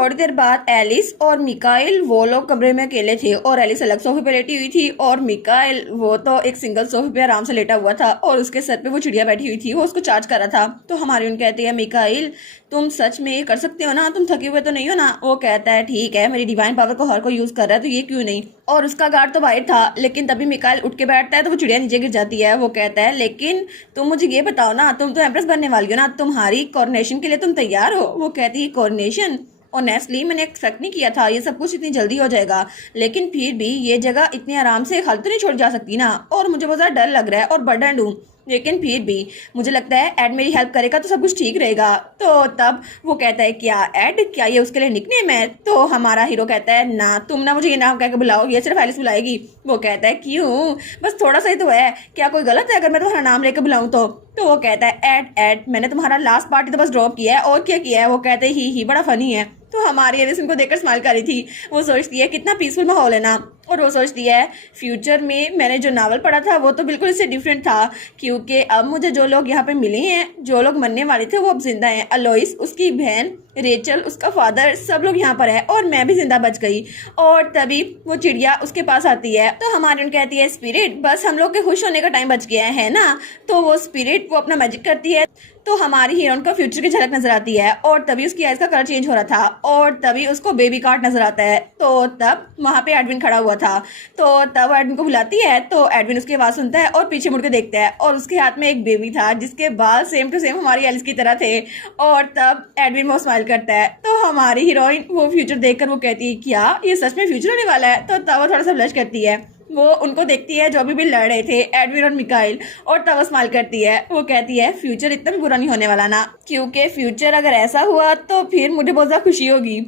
थोड़ी देर बाद एलिस और मिकाइल वो लोग कमरे में अकेले थे और एलिस अलग सोफे पे लेटी हुई थी और मिकाइल वो तो एक सिंगल सोफे पे आराम से लेटा हुआ था और उसके सर पे वो चिड़िया बैठी हुई थी, वो उसको चार्ज कर रहा था। तो हमारी कहती है मिकाइल तुम सच में ये कर सकते हो ना, तुम थके हुए तो नहीं हो ना। वो कहता है ठीक है, मेरी डिवाइन पावर को हर कोई यूज कर रहा है तो ये क्यों नहीं। और उसका गार्ड तो बाहर था, लेकिन तभी मिकाइल उठ के बैठता है तो वो चिड़िया नीचे गिर जाती है। वो कहता है लेकिन तुम मुझे ये बताओ ना, तुम तो एम्प्रेस बनने वाली हो ना, तुम्हारी कोरोनेशन के लिए तुम तैयार हो। वो कहती है कोरोनेशन, ऑनेस्टली मैंने एक्सपेक्ट नहीं किया था ये सब कुछ इतनी जल्दी हो जाएगा, लेकिन फिर भी ये जगह इतने आराम से खाली तो नहीं छोड़ जा सकती ना, और मुझे बहुत ज़्यादा डर लग रहा है और बर्डन हूँ, लेकिन फिर भी मुझे लगता है एड मेरी हेल्प करेगा तो सब कुछ ठीक रहेगा। तो तब वो कहता है क्या एड, क्या ये उसके लिए निकनेम है। तो हमारा हीरो कहता है ना, तुम ना मुझे ये नाम कह के बुलाओ, ये सिर्फ एलिस बुलाएगी। वो कहता है क्यों, बस थोड़ा सा ही तो है, क्या कोई गलत है अगर मैं तुम्हारा नाम लेकर बुलाऊं तो वो कहता है एड एड, मैंने तुम्हारा लास्ट पार्टी तो बस ड्रॉप किया है और क्या किया है। वो कहते हैं ही बड़ा फनी है। तो हमारी एलिस उनको देखकर स्माइल कर रही थी। वो सोचती है कितना पीसफुल माहौल है ना, और वो सोचती है फ्यूचर में मैंने जो नावल पढ़ा था वो तो बिल्कुल इससे डिफरेंट था, क्योंकि अब मुझे जो लोग यहाँ पे मिले हैं, जो लोग मरने वाले थे वो अब जिंदा हैं। अलोइस, उसकी बहन, रेचल, उसका फादर, सब लोग यहाँ पर है और मैं भी जिंदा बच गई। और तभी वो चिड़िया उसके पास आती है। तो हमारी कहती है स्पिरिट बस हम लोग के खुश होने का टाइम बच गया है ना। तो वो स्पिरिट वो अपना मैजिक करती है, तो हमारी हीरोइन का फ्यूचर की झलक नजर आती है और तभी उसकी आइज का कलर चेंज हो रहा था और तभी उसको बेबी कार्ड नजर आता है। तो तब वहां पे एडविन खड़ा हुआ था, तो तब एडविन को बुलाती है। तो एडविन उसकी आवाज सुनता है और पीछे मुड़ के देखता है और उसके हाथ में एक बेबी था जिसके बाल सेम टू सेम हमारी एलिस की तरह थे। और तब एडविन वो स्माइल करता है। तो हमारी हीरोइन वो फ्यूचर देखकर वो कहती है क्या ये सच में फ्यूचर होने वाला है। तो तब वो थोड़ा सा ब्लश करती है, वो उनको देखती है जो अभी भी लड़ रहे थे एडविन और मिकाइल, और तब वो स्माइल करती है। वो कहती है फ्यूचर इतना भी बुरा नहीं होने वाला ना, क्योंकि फ्यूचर अगर ऐसा हुआ तो फिर मुझे बहुत ज्यादा खुशी होगी।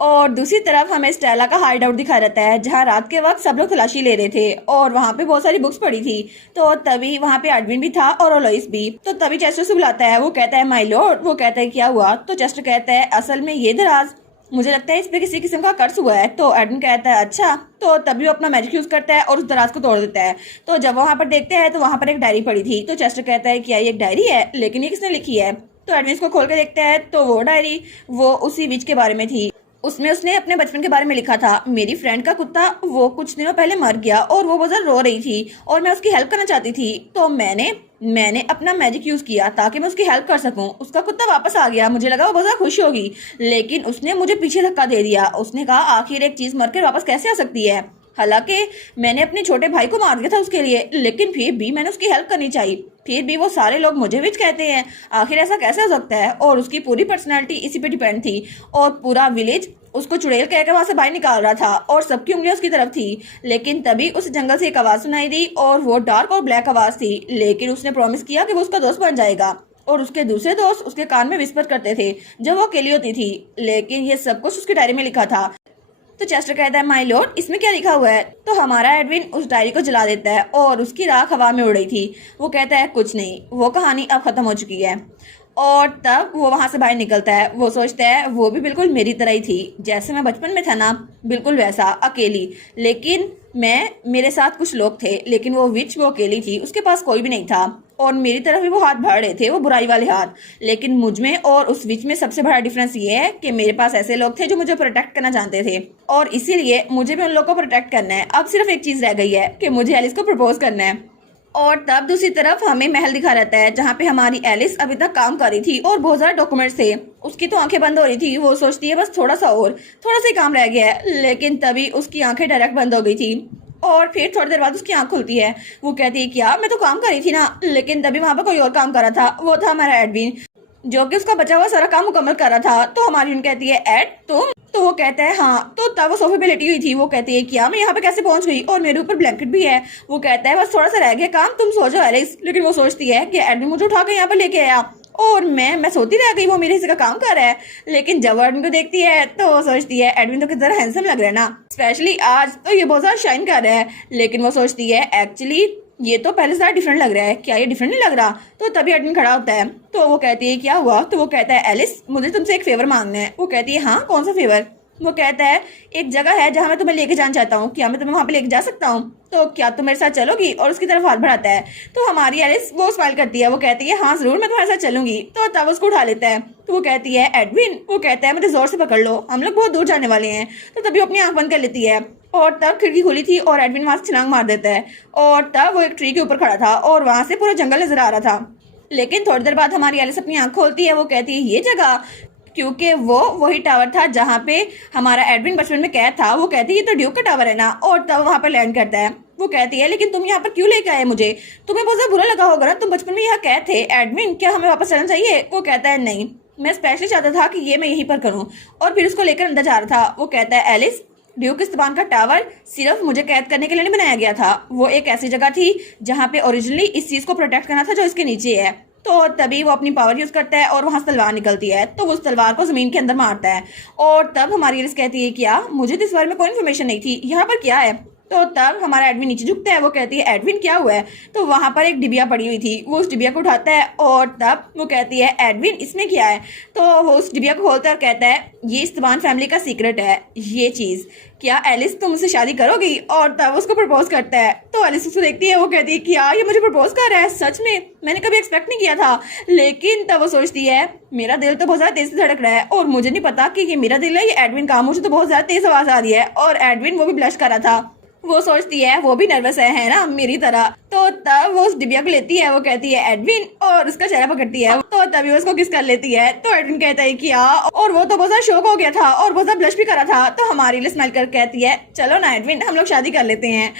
और दूसरी तरफ हमें स्टेला का हाइड आउट दिखाया रहता है, जहाँ रात के वक्त सब लोग तलाशी ले रहे थे और वहाँ पे बहुत सारी बुक्स पड़ी थी। तो तभी वहाँ पे एडविन भी था और ओलोइस भी। तो तभी चेस्टर से बुलाता है। वो कहता है माय लॉर्ड। वो कहता है क्या हुआ। तो चेस्टर कहता है असल में ये दराज, मुझे लगता है इस पे किसी किस्म का कर्ज हुआ है। तो एडविन कहता है अच्छा। तो तभी वो अपना मैजिक यूज करता है और उस दराज को तोड़ देता है। तो जब वहां पर देखते हैं तो वहां पर एक डायरी पड़ी थी। तो चेस्टर कहता है क्या ये एक डायरी है, लेकिन ये किसने लिखी है। तो एडविन इसको खोल के देखता है तो वो डायरी वो उसी विच के बारे में थी। उसमें उसने अपने बचपन के बारे में लिखा था, मेरी फ्रेंड का कुत्ता वो कुछ दिनों पहले मर गया और वो बहुत ज्यादा रो रही थी और मैं उसकी हेल्प करना चाहती थी। तो मैंने अपना मैजिक यूज किया ताकि मैं उसकी हेल्प कर सकूं। उसका कुत्ता वापस आ गया, मुझे लगा वो बहुत ज्यादा खुश होगी, लेकिन उसने मुझे पीछे धक्का दे दिया। उसने कहा आखिर एक चीज मरकर वापस कैसे आ सकती है। हालांकि मैंने अपने छोटे भाई को मार दिया था उसके लिए, लेकिन फिर भी मैंने उसकी हेल्प करनी चाहिए। फिर भी वो सारे लोग मुझे विच कहते हैं, आखिर ऐसा कैसे हो सकता है। और उसकी पूरी पर्सनैलिटी इसी पे डिपेंड थी और पूरा विलेज उसको चुड़ैल कहकर वहां से बाहर निकाल रहा था और सबकी उंगलियां उसकी तरफ थी। लेकिन तभी उस जंगल से एक आवाज सुनाई दी और वो डार्क और ब्लैक आवाज थी, लेकिन उसने प्रॉमिस किया कि वो उसका दोस्त बन जाएगा। और उसके दूसरे दोस्त उसके कान में विस्पर करते थे जब वो अकेली होती थी, लेकिन ये सब कुछ उसकी डायरी में लिखा था। तो चेस्टर कहता है माय लॉर्ड इसमें क्या लिखा हुआ है। तो हमारा एडविन उस डायरी को जला देता है और उसकी राख हवा में उड़ रही थी। वो कहता है कुछ नहीं, वो कहानी अब खत्म हो चुकी है। और तब वो वहां से बाहर निकलता है। वो सोचता है वो भी बिल्कुल मेरी तरह ही थी, जैसे मैं बचपन में था ना, बिल्कुल वैसा अकेली, लेकिन मेरे साथ कुछ लोग थे, लेकिन वो विच वो अकेली थी, उसके पास कोई भी नहीं था और मेरी तरफ भी वो हाथ बढ़ रहे थे, वो बुराई वाले हाथ। लेकिन मुझ में और उस विच में सबसे बड़ा डिफरेंस ये है कि मेरे पास ऐसे लोग थे जो मुझे प्रोटेक्ट करना जानते थे और इसीलिए मुझे भी उन लोगों को प्रोटेक्ट करना है। अब सिर्फ एक चीज रह गई है कि मुझे एलिस को प्रपोज करना है। और तब दूसरी तरफ हमें महल दिखा रहता है जहाँ पे हमारी एलिस अभी तक काम कर रही थी और बहुत सारे डॉक्यूमेंट्स थे। उसकी तो आंखें बंद हो रही थी, वो सोचती है बस थोड़ा सा ही काम रह गया है, लेकिन तभी उसकी आंखें डायरेक्ट बंद हो गई थी और फिर थोड़ी देर बाद उसकी आंख खुलती है। वो कहती है क्या मैं तो काम कर रही थी ना, लेकिन तभी वहां पर कोई और काम कर रहा था। वो था हमारा एडविन जो कि उसका बचा हुआ सारा काम मुकम्मल कर रहा था। तो हमारी कहती है एड तुम। तो वो कहता है हाँ। तो तब वो सोफे पे लेटी हुई थी। वो कहती है क्या मैं यहाँ पे कैसे पहुंच गई और मेरे ऊपर ब्लैंकेट भी है। वो कहता है बस थोड़ा सा रह गया काम, तुम सो जाओ एलिस। लेकिन वो सोचती है कि एडविन मुझे उठा कर यहाँ पर लेके आया और मैं सोती रह गई, वो मेरे हिस्से का काम कर रहा है। लेकिन जब एडविन को देखती है तो वो सोचती है एडविन तो किस तरह हैंडसम लग रहा है ना, स्पेशली आज तो ये बहुत ज्यादा शाइन कर रहा है। लेकिन वो सोचती है एक्चुअली ये तो पहले से डिफरेंट लग रहा है, क्या ये डिफरेंट नहीं लग रहा। तो तभी एडविन खड़ा होता है। तो वो कहती है क्या हुआ। तो वो कहता है एलिस मुझे तुमसे एक फेवर मांगना है। वो कहती है हाँ कौन सा फेवर। वो कहता है एक जगह है जहाँ मैं तुम्हें लेके जाना चाहता हूँ, क्या मैं तुम्हें वहाँ पे लेके जा सकता हूँ, तो क्या तुम मेरे साथ चलोगी? और उसकी तरफ हाथ बढ़ाता है। तो हमारी एलिस वो स्माइल करती है, वो कहती है हाँ जरूर मैं तुम्हारे साथ चलूंगी। तो तब उसको उठा लेता है। तो वो कहती है एडविन, वो कहता है मुझे जोर से पकड़ लो, हम लोग बहुत दूर जाने वाले हैं। तो तभी वो अपनी आंख बंद कर लेती है और तब खिड़की खुली थी और एडविन वहां से छलांग मार देता है और तब वो एक ट्री के ऊपर खड़ा था और वहां से पूरा जंगल नजर आ रहा था। लेकिन थोड़ी देर बाद हमारी एलिस अपनी आंख खोलती है, वो कहती है ये जगह, क्योंकि वो वही टावर था जहाँ पे हमारा एडविन बचपन में कैद था। वो कहती है ये तो ड्यूक का टावर है ना, और तब वहाँ पर लैंड करता है। वो कहती है लेकिन तुम यहाँ पर क्यों लेके आए मुझे? तुम्हें बहुत ज्यादा बुरा लगा होगा ना, तुम बचपन में यहाँ कैद थे। एडविन, क्या हमें वापस चलना चाहिए? वो कहता है नहीं, मैं स्पेशली चाहता था कि ये मैं यहीं पर करूँ, और फिर उसको लेकर अंदर जा रहा था। वो कहता है एलिस, ड्यूक इस्तान का टावर सिर्फ मुझे कैद करने के लिए नहीं बनाया गया था, वो एक ऐसी जगह थी जहाँ पे ओरिजिनली इस चीज को प्रोटेक्ट करना था जो इसके नीचे है। तो तभी वो अपनी पावर यूज करता है और वहां से तलवार निकलती है, तो वो उस तलवार को जमीन के अंदर मारता है। और तब हमारी एलिस कहती है क्या मुझे तो इस बारे में कोई इन्फॉर्मेशन नहीं थी, यहाँ पर क्या है? तो तब हमारा एडविन नीचे झुकता है। वो कहती है एडविन क्या हुआ है? तो वहां पर एक डिबिया पड़ी हुई थी, वो उस डिबिया को उठाता है और तब वो कहती है एडविन इसमें क्या है? तो वो उस डिबिया को खोलता है और कहता है ये इस्तान फैमिली का सीक्रेट है ये चीज, क्या एलिस तुम मुझसे शादी करोगी? और तब उसको प्रपोज करता है। तो एलिस उसको देखती है, वो कहती है क्या ये मुझे प्रपोज कर रहा है? सच में मैंने कभी एक्सपेक्ट नहीं किया था। लेकिन तब वो सोचती है मेरा दिल तो बहुत ज्यादा तेज से धड़क रहा है और मुझे नहीं पता कि ये मेरा दिल है ये एडविन का, मुझे तो बहुत ज्यादा तेज आवाज आ रही है। और एडविन वो भी ब्लश कर रहा था, वो सोचती है वो भी नर्वस है ना मेरी तरह। तो तब वो उस डिबिया को लेती है, वो कहती है एडविन, और उसका चेहरा पकड़ती है। तो तभी वो उसको किस कर लेती है। तो एडविन कहता है क्या, और वो तो बहुत ज्यादा शौक हो गया था और बहुत ज्यादा ब्लश भी करा था। तो हमारी लिए स्माइल कर कहती है चलो ना एडविन, हम लोग शादी कर लेते हैं।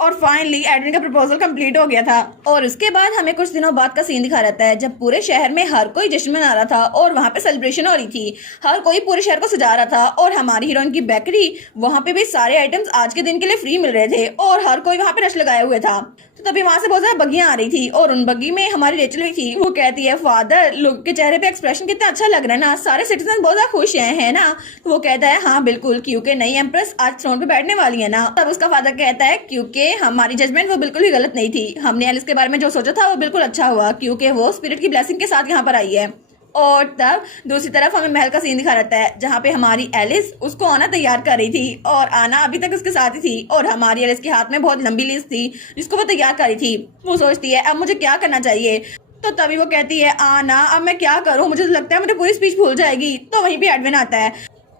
और फाइनली एडविन का प्रपोजल कंप्लीट हो गया था। और उसके बाद हमें कुछ दिनों बाद का सीन दिखा रहता है जब पूरे शहर में हर कोई जश्न मना रहा था और वहाँ पे सेलिब्रेशन हो रही थी, हर कोई पूरे शहर को सजा रहा था। और हमारी हीरोइन की बेकरी, वहाँ पे भी सारे आइटम्स आज के दिन के लिए फ्री मिल रहे थे और हर कोई वहाँ पे रश लगाए हुए था। तो तभी वहां से बहुत ज्यादा बग्गियां आ रही थी और उन बग्गी में हमारी रेचल भी थी। वो कहती है फादर, लोग के चेहरे पे एक्सप्रेशन कितना अच्छा लग रहा है ना, सारे सिटीजन बहुत ज्यादा खुश हैं है ना? तो वो कहता है हाँ बिल्कुल, क्योंकि नई एम्प्रेस आज थ्रोन पे बैठने वाली है ना। तब उसका फादर कहता है क्योंकि हमारी जजमेंट वो बिल्कुल भी गलत नहीं थी, हमने एलिस के बारे में जो सोचा था वो बिल्कुल अच्छा हुआ, क्योंकि वो स्पिरिट की ब्लेसिंग के साथ यहाँ पर आई है। और तब दूसरी तरफ हमें महल का सीन दिखा रहता है जहाँ पे हमारी एलिस उसको आना तैयार कर रही थी और आना अभी तक उसके साथ ही थी और हमारी एलिस के हाथ में बहुत लंबी लिस्ट थी जिसको वो तैयार कर रही थी। वो सोचती है अब मुझे क्या करना चाहिए। तो तभी वो कहती है आना, अब मैं क्या करूं, मुझे तो लगता है मुझे पूरी स्पीच भूल जाएगी। तो वहीं पे एडविन आता है।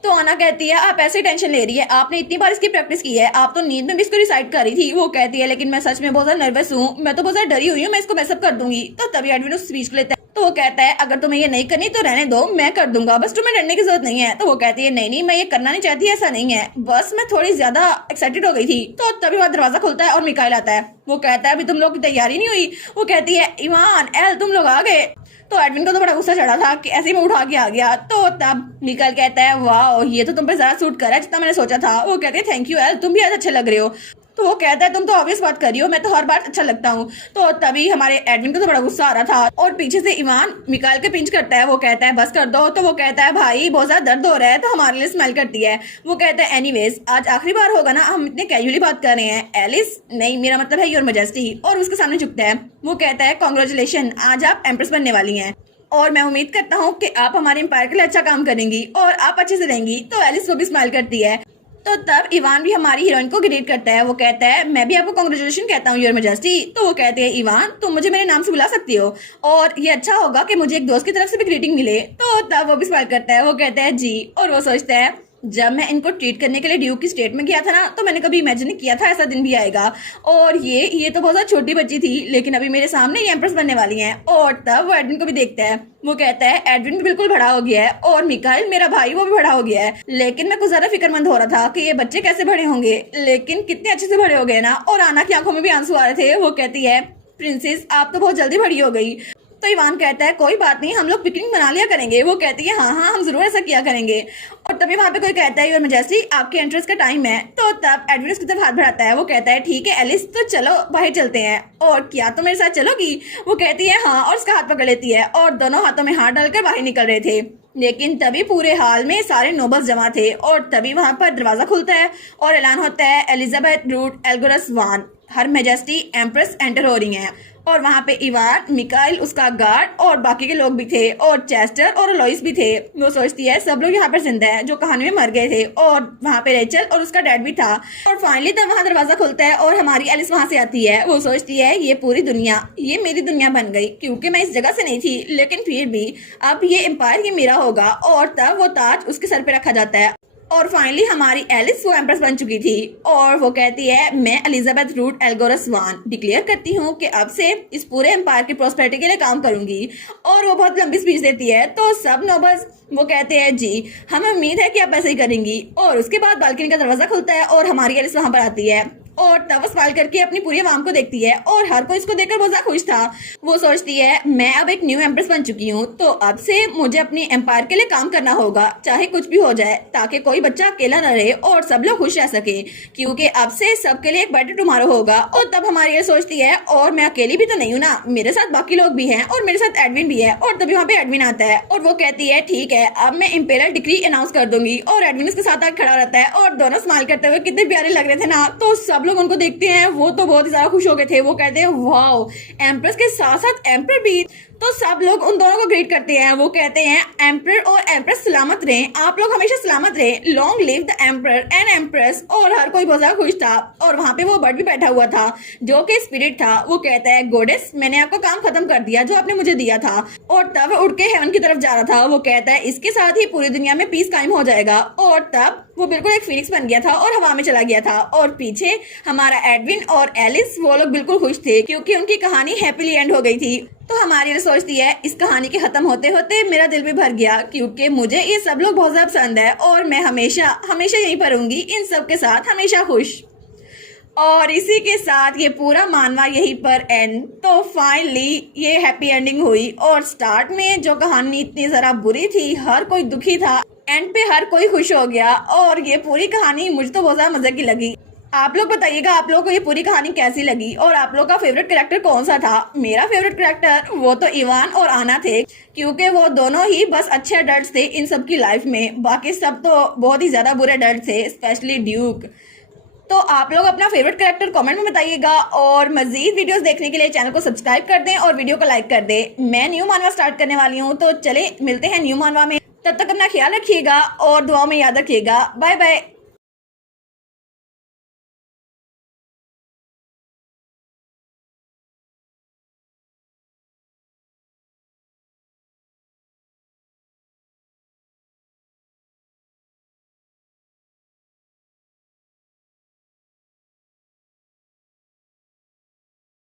तो आना कहती है आप ऐसे टेंशन ले रही है, आपने इतनी बार इसकी प्रैक्टिस की है, आप तो नींद में भी इसको रिसाइट कर रही थी। वो कहती है लेकिन मैं सच में बहुत ज्यादा नर्वस हूँ, मैं तो बहुत ज्यादा डरी हुई हूँ, मैं इसको मैसअप कर दूंगी। तो तभी एडविन उस स्पीच को लेता है। तो वो कहता है अगर तुम्हें ये नहीं करनी तो रहने दो, मैं कर दूंगा, बस तुम्हें डरने की जरूरत नहीं है। तो वो कहती है नहीं नहीं, मैं ये करना नहीं चाहती, ऐसा नहीं है, बस मैं थोड़ी ज्यादा एक्साइटेड हो गई थी। तो तभी वहां दरवाजा खुलता है और मिकाइल आता है। वो कहता है अभी तुम लोग की तैयारी नहीं हुई? वो कहती है ईवान, एल, तुम लोग आ गए। तो एडविन को तो बड़ा गुस्सा चढ़ा था कि ऐसे ही मैं उठा के आ गया। तो तब मिकाइल कहता है वाह, ये तो तुम पे ज्यादा सूट कर रहा है जितना मैंने सोचा था। वो कहती है थैंक यू एल, तुम भी आज अच्छे लग रहे हो। तो वो कहता है तुम तो ऑब्वियस बात कर रही हो, मैं तो हर बार अच्छा लगता हूँ। तो तभी हमारे एडमिन को तो बड़ा गुस्सा आ रहा था और पीछे से इवान मिकाइल के पिंच करता है। वो कहता है बस कर दो। तो वो कहता है भाई बहुत ज्यादा दर्द हो रहा है। तो हमारे लिए स्माइल करती है। वो कहता है एनीवेज आज आखिरी बार होगा ना, हम इतने कैजुअली बात कर रहे हैं। एलिस, नहीं मेरा मतलब है योर मैजेस्टी। और उसके सामने झुकता है। वो कहता है कॉन्ग्रेचुलेशन, आज आप एम्प्रेस बनने वाली हैं और मैं उम्मीद करता हूँ कि आप हमारे एम्पायर के लिए अच्छा काम करेंगी और आप अच्छे से रहेंगी। तो एलिस वो भी स्माइल करती है। तो तब इवान भी हमारी हीरोइन को ग्रीट करता है। वो कहता है मैं भी आपको कांग्रेचुलेशन कहता हूँ योर मैजेस्टी। तो वो कहते हैं इवान तुम मुझे मेरे नाम से बुला सकती हो और ये अच्छा होगा कि मुझे एक दोस्त की तरफ से भी ग्रीटिंग मिले। तो तब वो भी स्माइल करता है। वो कहता है जी। और वो सोचता है जब मैं इनको ट्रीट करने के लिए ड्यूक की स्टेट में गया था ना, तो मैंने कभी इमेजिन नहीं किया था ऐसा दिन भी आएगा। और ये तो बहुत छोटी बच्ची थी लेकिन अभी मेरे सामने ये एम्प्रेस बनने वाली हैं। और तब वो एडविन को भी देखता है। वो कहता है एडविन भी बिल्कुल बड़ा हो गया है और मिकाइल मेरा भाई वो भी बड़ा हो गया है, लेकिन मैं कुछ ज्यादा फिक्रमंद हो रहा था कि ये बच्चे कैसे बड़े होंगे, लेकिन कितने अच्छे से बड़े हो गए ना। और आना की आंखों में भी आंसू आ रहे थे। वो कहती है प्रिंसेस आप तो बहुत जल्दी बड़ी हो गई। तो इवान कहता है कोई बात नहीं, हम लोग पिकनिक मना लिया करेंगे। वो कहती है हाँ हम जरूर ऐसा किया करेंगे। और तभी वहां पे कोई कहता है योर मैजेस्टी आपके एंट्रेंस का टाइम है। तो तब एडविन उसकी तरफ हाथ बढ़ाता है। वो कहता है ठीक है एलिस, तो चलो बाहर चलते हैं। और क्या तुम मेरे साथ चलोगी? वो कहती है हाँ और उसका हाथ पकड़ लेती है और दोनों हाथों में हाथ डालकर बाहर निकल रहे थे। लेकिन तभी पूरे हाल में सारे नोबल्स जमा थे और तभी वहां पर दरवाजा खुलता है और ऐलान होता है एलिजाबेथ रूट एल्गोरस वान हर मेजेस्टी एम्प्रेस एंटर हो रही हैं और वहाँ पे इवान, मिकाइल, उसका गार्ड और बाकी के लोग भी थे और चेस्टर और लोइस भी थे। वो सोचती है सब लोग यहाँ पर जिंदा है जो कहानी में मर गए थे और वहाँ पे रेचल और उसका डैड भी था। और फाइनली तब वहाँ दरवाजा खुलता है और हमारी एलिस वहाँ से आती है। वो सोचती है ये पूरी दुनिया, ये मेरी दुनिया बन गई क्योंकि मैं इस जगह से नहीं थी, लेकिन फिर भी अब ये एम्पायर ये मेरा होगा। और तब वो ताज उसके सर पे रखा जाता है और फाइनली हमारी एलिस वो एम्प्रेस बन चुकी थी और वो कहती है मैं एलिजाबेथ रूट एल्गोरस वान डिक्लेयर करती हूँ कि अब से इस पूरे एम्पायर की प्रोस्पेरिटी के लिए काम करूंगी। और वो बहुत लंबी स्पीच देती है तो सब नोबल्स वो कहते हैं जी हमें उम्मीद है कि आप ऐसे ही करेंगी। और उसके बाद बालकनी का दरवाजा खुलता है और हमारी एलिस वहां पर आती है और तब वो स्माइल करके अपनी पूरी आवाम को देखती है और हर कोई इसको देखकर बहुत ज्यादा खुश था। वो सोचती है मैं अब एक न्यू एम्प्रेस बन चुकी हूँ तो अब से मुझे अपनी एम्पायर के लिए काम करना होगा चाहे कुछ भी हो जाए, ताकि कोई बच्चा अकेला न रहे और सब लोग खुश रह सके क्योंकि अब से सबके लिए एक बेटर टुमारो होगा। और तब हमारी ये सोचती है और मैं अकेली भी तो नहीं हूँ ना, मेरे साथ बाकी लोग भी हैं और मेरे साथ एडविन भी है। और तभी वहाँ पे एडविन आता है और वो कहती है ठीक है अब मैं इंपेरियल डिक्री अनाउंस कर दूंगी। और एडविन उसके साथ आकर खड़ा रहता है और दोनों स्माइल करते हुए कितने प्यारे लग रहे थे ना। तो सब लोग उनको देखते हैं, वो तो बहुत ही ज्यादा खुश हो गए थे। वो कहते हैं वाओ एम्प्रेस के साथ साथ एम्पर भी। तो सब लोग उन दोनों को ग्रीट करते हैं। वो कहते हैं एम्पर और एम्प्रेस सलामत रहें, आप लोग हमेशा सलामत रहें, long live the emperor and empress. और हर कोई बहुत ज्यादा खुश था और वहां पे वो बर्ड भी बैठा हुआ था जो कि स्पिरिट था। वो कहता है गोडेस मैंने आपका काम खत्म कर दिया जो आपने मुझे दिया था। और तब उड़ के हेवन की तरफ जा रहा था। वो कहता है इसके साथ ही पूरी दुनिया में पीस कायम हो जाएगा। और तब वो बिल्कुल एक फिनिक्स बन गया था और हवा में चला गया था। और पीछे हमारा एडविन और एलिस वो लोग बिल्कुल खुश थे क्योंकि उनकी कहानी हैप्पीली एंड हो गई थी। तो हमारी सोचती है इस कहानी के खत्म होते होते मेरा दिल भी भर गया क्योंकि मुझे ये सब लोग बहुत ज्यादा पसंद है और मैं हमेशा हमेशा यहीं पर रहूंगी इन सब के साथ हमेशा खुश। और इसी के साथ ये पूरा मानवा यहीं पर एंड। तो फाइनली ये हैप्पी एंडिंग हुई। और स्टार्ट में जो कहानी इतनी जरा बुरी थी, हर कोई दुखी था, एंड पे हर कोई खुश हो गया। और ये पूरी कहानी मुझे तो बहुत ज्यादा मजे की लगी। आप लोग बताइएगा आप लोगों को ये पूरी कहानी कैसी लगी और आप लोग का फेवरेट कैरेक्टर कौन सा था। मेरा फेवरेट कैरेक्टर वो तो इवान और आना थे क्योंकि वो दोनों ही बस अच्छे अडल्ट थे इन सब की लाइफ में। बाकी सब तो बहुत ही ज्यादा बुरे अडल्ट थे, स्पेशली ड्यूक। तो आप लोग अपना फेवरेट कैरेक्टर कमेंट में बताइएगा और मजीद वीडियोस देखने के लिए चैनल को सब्सक्राइब कर दें और वीडियो को लाइक कर दें। मैं न्यू मानवा स्टार्ट करने वाली हूँ तो चले मिलते हैं न्यू मानवा में। तब तक अपना ख्याल रखिएगा और दुआओं में याद रखिएगा। Bye bye.